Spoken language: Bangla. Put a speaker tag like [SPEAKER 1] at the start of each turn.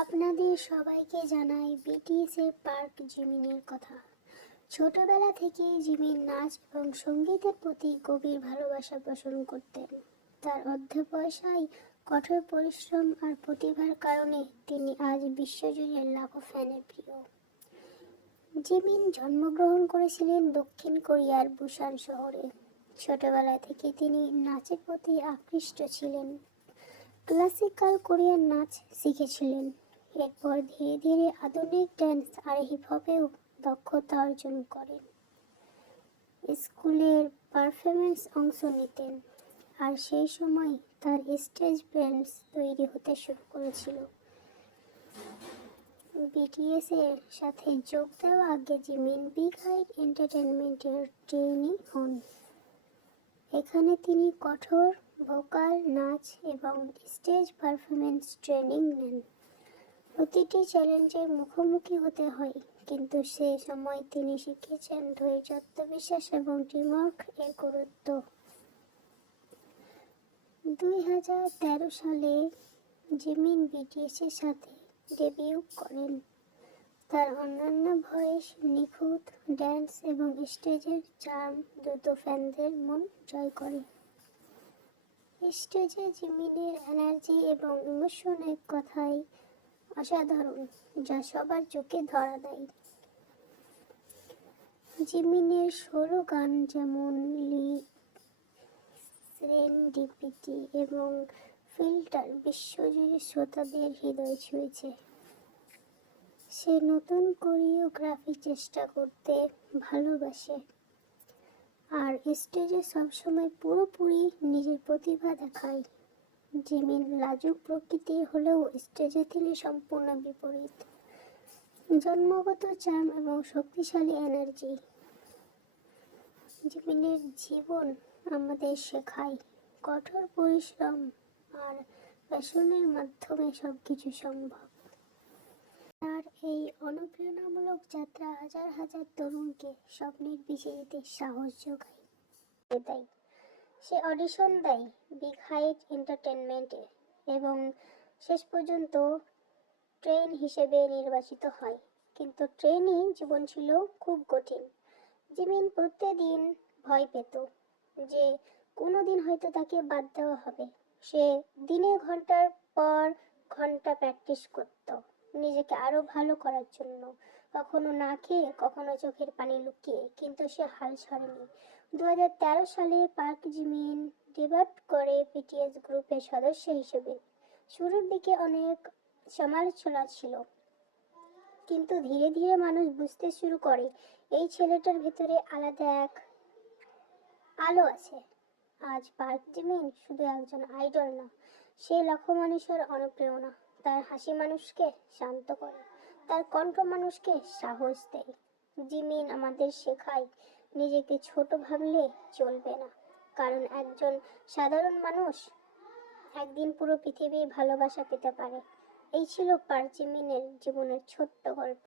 [SPEAKER 1] আপনাদের সবাইকে জানাই বিটিএস এর পার্ক জিমিনের কথা। ছোটবেলা থেকেই জিমিন নাচ এবং সঙ্গীতের প্রতি গভীর ভালোবাসা পোষণ করতেন। তার অধ্যবসায় কঠোর পরিশ্রম আর প্রতিভার কারণে তিনি আজ বিশ্বজুড়ে লাখো ফ্যানের প্রিয়। জিমিন জন্মগ্রহণ করেছিলেন দক্ষিণ কোরিয়ার বুসান শহরে। ছোটবেলা থেকে তিনি নাচের প্রতি আকৃষ্ট ছিলেন। ক্লাসিক্যাল কোরিয়ান নাচ শিখেছিলেন। এরপর ধীরে ধীরে আধুনিক ড্যান্স আর হিপ হপেও দক্ষতা অর্জন করেন। স্কুলের পারফরমেন্স অংশ নিতেন আর সেই সময় তার স্টেজ ব্র্যান্ডস তৈরি হতে শুরু করেছিল। বিটিএস এর সাথে যোগ দেওয়া আগে জিমিন বিগ হাইট এন্টারটেনমেন্টের ট্রেনি হন। এখানে তিনি কঠোর ভোকাল নাচ এবং স্টেজ পারফরমেন্স ট্রেনিং নেন। প্রতিটি চ্যালেঞ্জের মুখোমুখি হতে হয়, কিন্তু সেই সময় তিনি শিখেছেন ধৈর্য, আত্মবিশ্বাস এবং টিমওয়ার্ক এর গুরুত্ব। দুই হাজার তেরো সালে জিমিন বিটিএস এর সাথে ডেবিউ করেন। তার অন্যান্য ভয়েস, নিখুঁত ড্যান্স এবং স্টেজের চার্ম দ্রুত ফ্যানদের মন জয় করে। স্টেজে জিমিনের এনার্জি এবং ইমোশনের কথাই অসাধারণ, যা সবার চোখে ধরা দেয়। জিমিনের সরু গান যেমন লি সেরেন্ডিপিটি এবং ফিল্টার বিশ্বজুড়ে শ্রোতাদের হৃদয় ছুঁয়েছে। সে নতুন কোরিওগ্রাফি চেষ্টা করতে ভালোবাসে আর স্টেজে সবসময় পুরোপুরি নিজের প্রতিভা দেখায়। জিমিন লাজুক প্রকৃতি হলেও স্টেজে তিনি সম্পূর্ণ বিপরীত। জন্মগত চাম এবং শক্তিশালী এনার্জি জিমিনের জীবন আমাদের শেখায়। কঠোর পরিশ্রম আর প্যাশনের মাধ্যমে সব কিছু সম্ভব। তার এই অনুপ্রেরণামূলক যাত্রা হাজার হাজার তরুণকে স্বপ্নের পিছে যেতে সাহস যোগায়। দেয় সে অডিশন দেয় বিগ হাইট এন্টারটেনমেন্টে এবং শেষ পর্যন্ত ট্রেন হিসেবে নির্বাচিত হয়। কিন্তু ট্রেনই জীবন ছিল খুব কঠিন। জিমিন প্রত্যেকদিন ভয় পেত যে কোনো দিন হয়তো তাকে বাদ দেওয়া হবে। সে দিনে ঘণ্টার পর ঘণ্টা প্র্যাকটিস করত নিজেকে আরও ভালো করার জন্য। কখনো না খেয়ে, কখনো চোখের পানি লুকিয়ে, কিন্তু সে হাল ছাড়েনি। দু হাজার তেরো সালে পার্ক জিমিন ডিবার্ট করে পিটিএস গ্রুপের সদস্য হিসেবে শুরুর দিকে অনেক সমালোচনা ছিল। কিন্তু ধীরে ধীরে মানুষ বুঝতে শুরু করে, এই ছেলেটার ভিতরে আলাদা এক আলো আছে। আজ পার্ক জিমিন শুধু একজন আইডল না, সে লক্ষ মানুষের অনুপ্রেরণা। তার হাসি মানুষকে শান্ত করে। তার কণ্ঠ মানুষকে সাহস দেয়। জিমিন আমাদের শেখায়, নিজেকে ছোট ভাবলে চলবে না। কারণ একজন সাধারণ মানুষ একদিন পুরো পৃথিবীর ভালোবাসা পেতে পারে। এই ছিল পার্ক জিমিনের জীবনের ছোট্ট গল্প।